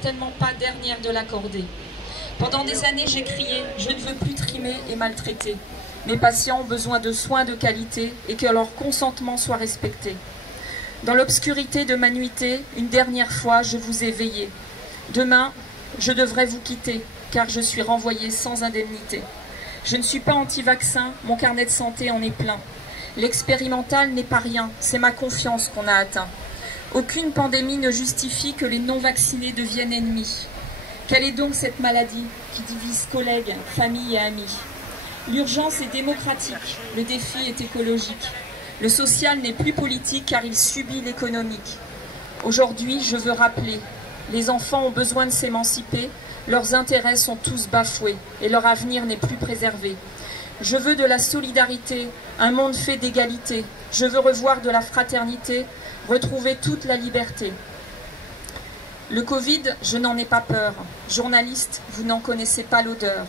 certainement pas dernière de l'accorder. Pendant des années, j'ai crié « Je ne veux plus trimer et maltraiter ». Mes patients ont besoin de soins de qualité et que leur consentement soit respecté. Dans l'obscurité de ma nuitée, une dernière fois, je vous ai veillé. Demain, je devrais vous quitter, car je suis renvoyée sans indemnité. Je ne suis pas anti-vaccin, mon carnet de santé en est plein. L'expérimental n'est pas rien, c'est ma confiance qu'on a atteint. Aucune pandémie ne justifie que les non-vaccinés deviennent ennemis. Quelle est donc cette maladie qui divise collègues, familles et amis? L'urgence est démocratique, le défi est écologique. Le social n'est plus politique car il subit l'économique. Aujourd'hui, je veux rappeler, les enfants ont besoin de s'émanciper, leurs intérêts sont tous bafoués et leur avenir n'est plus préservé. Je veux de la solidarité, un monde fait d'égalité. Je veux revoir de la fraternité, retrouver toute la liberté. Le Covid, je n'en ai pas peur. Journaliste, vous n'en connaissez pas l'odeur.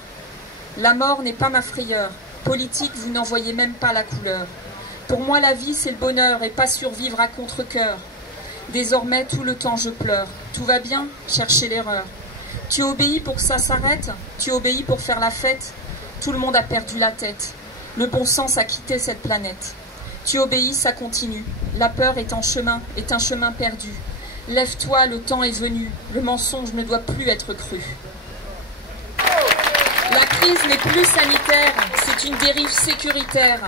La mort n'est pas ma frayeur. Politique, vous n'en voyez même pas la couleur. Pour moi, la vie, c'est le bonheur et pas survivre à contre-cœur. Désormais, tout le temps, je pleure. Tout va bien? Cherchez l'erreur. Tu obéis pour que ça s'arrête? Tu obéis pour faire la fête? Tout le monde a perdu la tête. Le bon sens a quitté cette planète. Tu obéis, ça continue. La peur est un chemin perdu. Lève-toi, le temps est venu. Le mensonge ne doit plus être cru. La crise n'est plus sanitaire, c'est une dérive sécuritaire.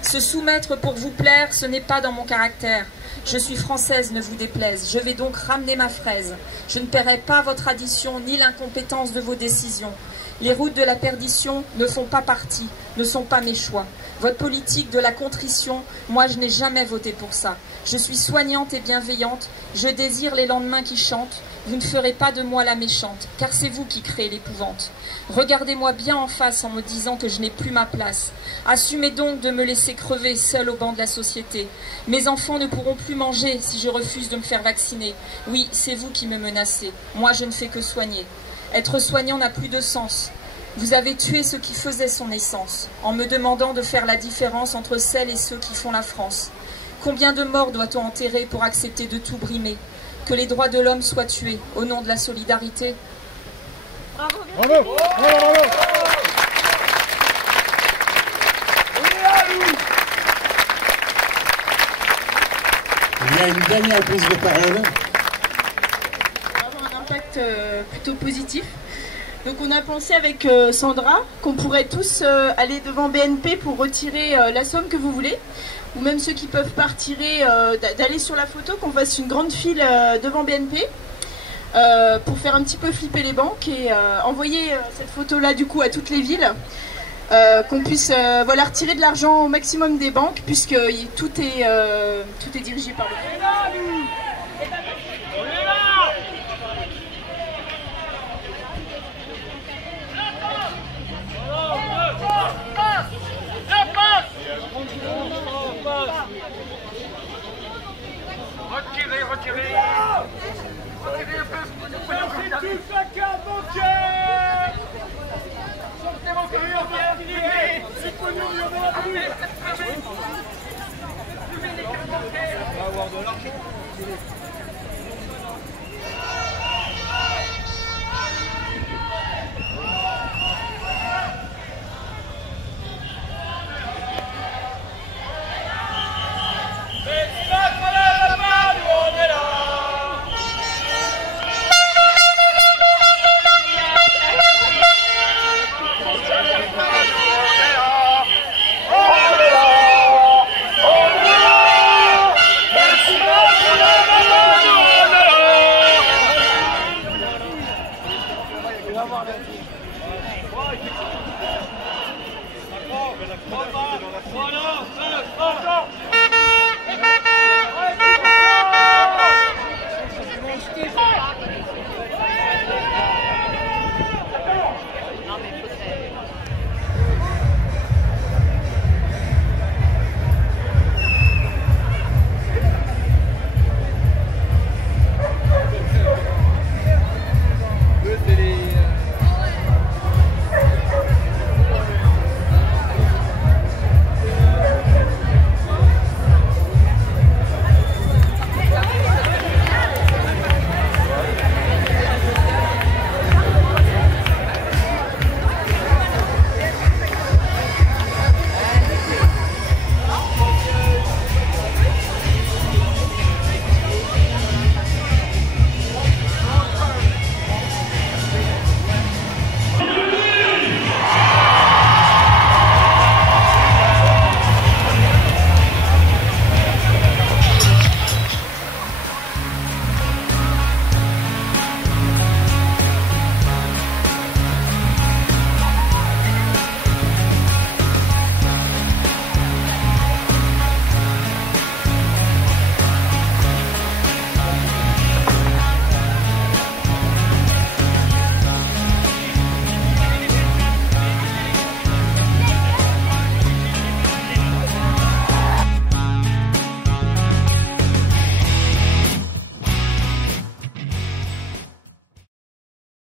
Se soumettre pour vous plaire, ce n'est pas dans mon caractère. Je suis française, ne vous déplaise, je vais donc ramener ma fraise. Je ne paierai pas votre addition, ni l'incompétence de vos décisions. Les routes de la perdition ne font pas partie, ne sont pas mes choix. Votre politique de la contrition, moi je n'ai jamais voté pour ça. Je suis soignante et bienveillante, je désire les lendemains qui chantent. Vous ne ferez pas de moi la méchante, car c'est vous qui créez l'épouvante. Regardez-moi bien en face en me disant que je n'ai plus ma place. Assumez donc de me laisser crever seule au banc de la société. Mes enfants ne pourront plus manger si je refuse de me faire vacciner. Oui, c'est vous qui me menacez. Moi, je ne fais que soigner. Être soignant n'a plus de sens. Vous avez tué ce qui faisait son essence, en me demandant de faire la différence entre celles et ceux qui font la France. Combien de morts doit-on enterrer pour accepter de tout brimer? Que les droits de l'homme soient tués au nom de la solidarité. Bravo, bravo, bravo. Il y a une dernière prise de parole. Ça va avoir un impact plutôt positif. Donc on a pensé avec Sandra qu'on pourrait tous aller devant BNP pour retirer la somme que vous voulez, ou même ceux qui peuvent pas retirer, d'aller sur la photo, qu'on fasse une grande file devant BNP pour faire un petit peu flipper les banques et envoyer cette photo-là du coup à toutes les villes, qu'on puisse voilà, retirer de l'argent au maximum des banques puisque tout est dirigé par le Retirez, retirez un peu, c'est tout la carte bancaire. Sortez vos cartes, c'est connu, il y en a plus. On va avoir de l'argent. On va voir là.